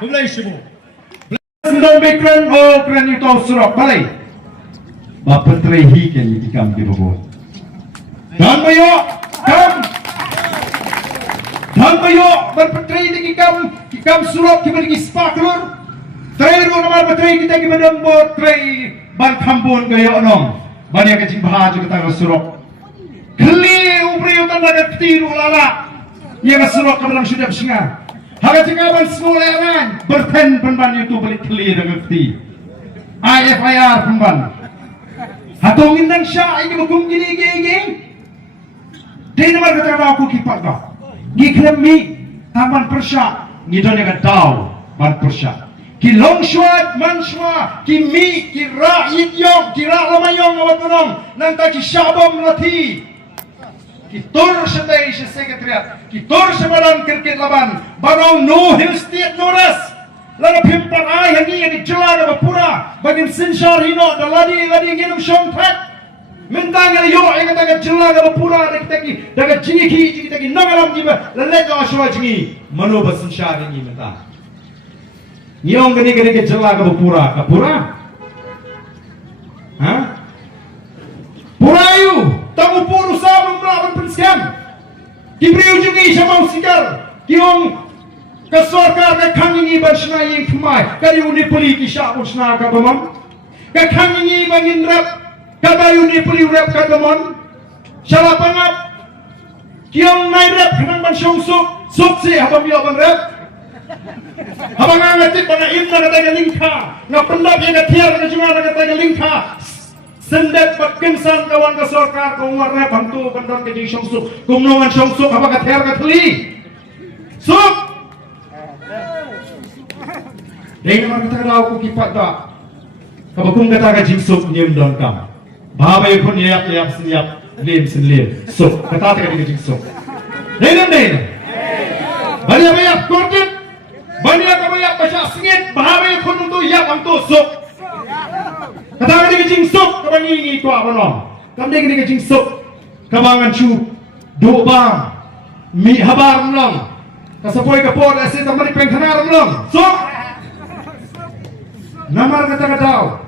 Mulai semua. Sendal background kran itu surok balai. Bapak terehi kan ikam di bawah. Dan bayo kam. Dan bayo berpetrei di ikam surok kita di spaklur. Terehi nama berpetrei kita kita dambot terehi ban kampun gaya onong. Banyak kecing bahaju kita surok. Keli ubri utan ada tiru lala. Ia surok kebelang sudah singa. Harga cikaban semula kan berten penban YouTube balik keli dengan ti. IFIR penban. Hatongin dan syah ini bukum gini. Dia nama kata aku kipat kau. Giklemi taman persya. Ngidon yang tahu ban persya. Ki longshuat manshua ki mi ki ra yidyong ki ra lamayong awat menong nang ta ki syabam lati. Kitor sedai sekretariat, kitor semaran kirkit laban, barang no hill state noras, lalu pimpan ay hangi yang dijelar apa pura, bagim sinshar hino, dan ladi nginum syongtat, mentang yang yo yang kata jelar apa pura, daga jingi nangalam jiba, lalet doa syua jingi, mano basinshar ini mentang, nyong gini jelar apa pura, kapura, hah? Purayu, tamu puru sabun melawan pensiam. Diberi ujungi sama usikar. Kiong kesorkar ke kangingi bersna yang kemai. Kali uni puli kisah usna kabamam. Ke kangingi bangin rap. Kali uni puli rap kabamam. Salah pangap. Kiong naik rap kenang ban sungsuk. Suksi habam yo bang rap. Habang ngatit bana imna kata lingka. Ngapendap yang ketiar kata junga kata lingka. Sendet patkinsan kawan ke sorkar kau warna bantu bandar ke jing sungsuk kumnongan sungsuk apa kather katli suk dengan mana kata kau kipat tak kabakum kata ke jing suk nyem don kam babai pun siap lim suk kata ke jing suk dengan banyak kordet banyak baca sengit babai pun untuk yap untuk suk kata dia kecing sok kebangi itu apa nom? Kamu dia kecing sok kebangan cu dua bang mi habar nom. Kasapoi kapor asyik tamari pengkhanar nom. Sok namar kata tau.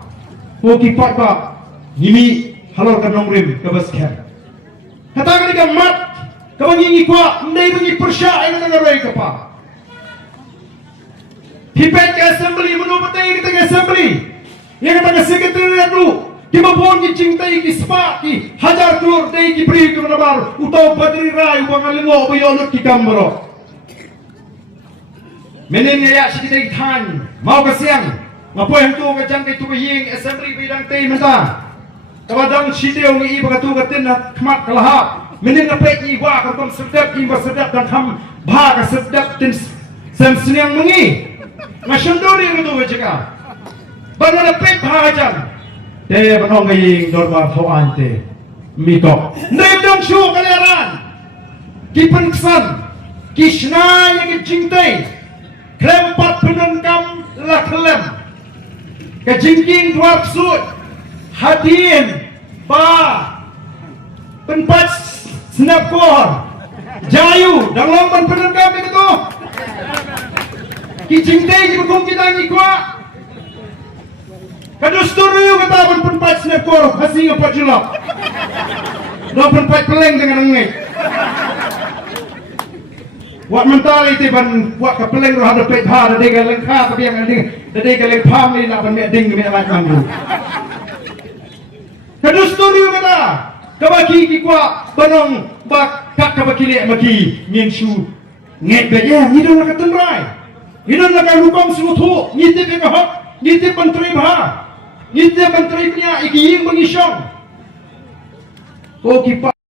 Poki pat ba nimi halor kanong rim kabaskan. Kata dia mat kebangi itu ndai bangi persya ini nangarai kapa. Hipet ke assembly menubatai kita ke assembly. Yang kata sekretariat lu, di bawah ni cintai ki spa ki hajar telur dai ki beri ke nabar, utau badri rai bangalingo bayolot ki kambro. Menen ya si kita itan, mau ke siang, ngapo yang tu ke jang itu ke ying assembly bidang tei menta. Kabadang si dia ngi iba tu ke tin khmat kalahap. Menen ngapet i wa ka kom sedap ki ba sedap dan ham ba ka sedap tin sem siniang mengi. Ngasunduri ke tu wajaka. Bagaimana pek bahajan? Dia menong ngaying normal hawan te, mito. Nendang syu kaliaran, kipen kesan, kisna yang cintai, kelempat penengkam laklem, kejingking dua sud, hadin, ba, penpat snapkor, jayu, dan lomban penengkam itu, kicintai kibukung kita ngikwa. Kadus turu kata penpat snapkor hasing apa julak. No penpat peleng dengan ngek. Wat mental itu ban wat ke peleng roh ada pet ha ada dega lengka tapi yang ding dega lengpam ni nak ban ding ni nak mandu. Kadus turu kata kabaki ki kwa banong bak kak kabaki maki ngin shu ngek be ya ngidon nak tenrai. Ngidon nak lupam sutu ngitip ke hak ngitip menteri bah. Kita menteri punya ikiying mengisong. Oh kipat